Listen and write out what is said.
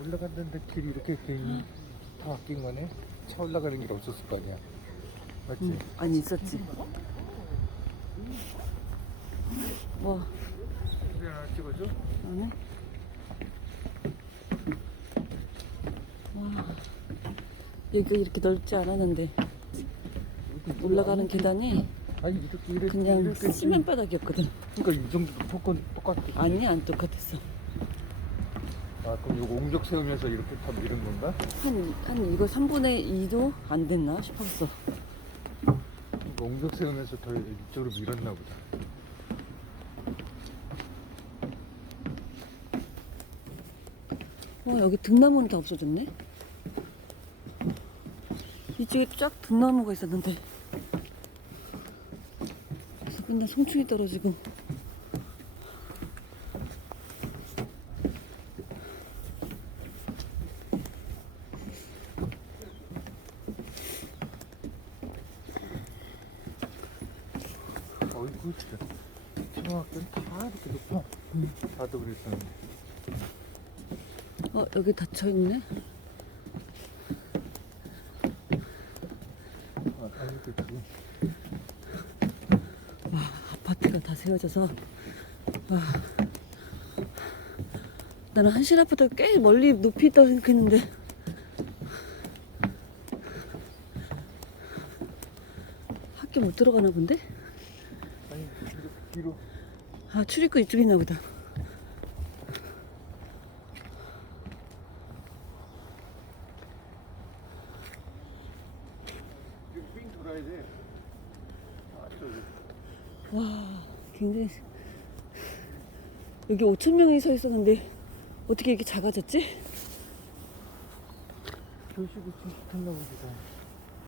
올라갔는데 길이 이렇게 괜히 다 바뀐 거네. 차 올라가는 길 없었을 거 아니야. 맞지? 응, 아니 있었지. 뭐 우리 하나 찍어줘. 안에? 와 여기가 이렇게 넓지 않았는데 올라가는 계단이 아니 이렇게 이렇게 그냥 이렇게 시멘 바닥이었거든. 그러니까 이 정도 똑같 똑같아. 아니 안 똑같았어. 아 그럼 이거 옹적 세우면서 이렇게 다 밀은 건가? 한, 한 이거 3분의 2도 안 됐나 싶었어. 이거 옹적 세우면서 더 이쪽으로 밀었나 보다. 어, 여기 등나무는 다 없어졌네. 이쪽에 쫙 등나무가 있었는데. 그래서 맨날 송충이 떨어지고. 어이구 진짜. 초등학교는 다 이렇게 높아. 다도 그랬었는데. 어, 여기 닫혀있네. 아, 아니 그치. 아파트가 다 세워져서. 와. 나는 한신 아파트가 꽤 멀리 높이 있다고 생각했는데. 학교 못 들어가나 본데? 뒤로. 아, 출입구 이쪽에 있나 보다. 돌아야 돼. 아 저기. 와, 굉장히. 여기 5천 명이 서 있었는데 어떻게 이렇게 작아졌지? 교식이 좀 좋겠나 보다.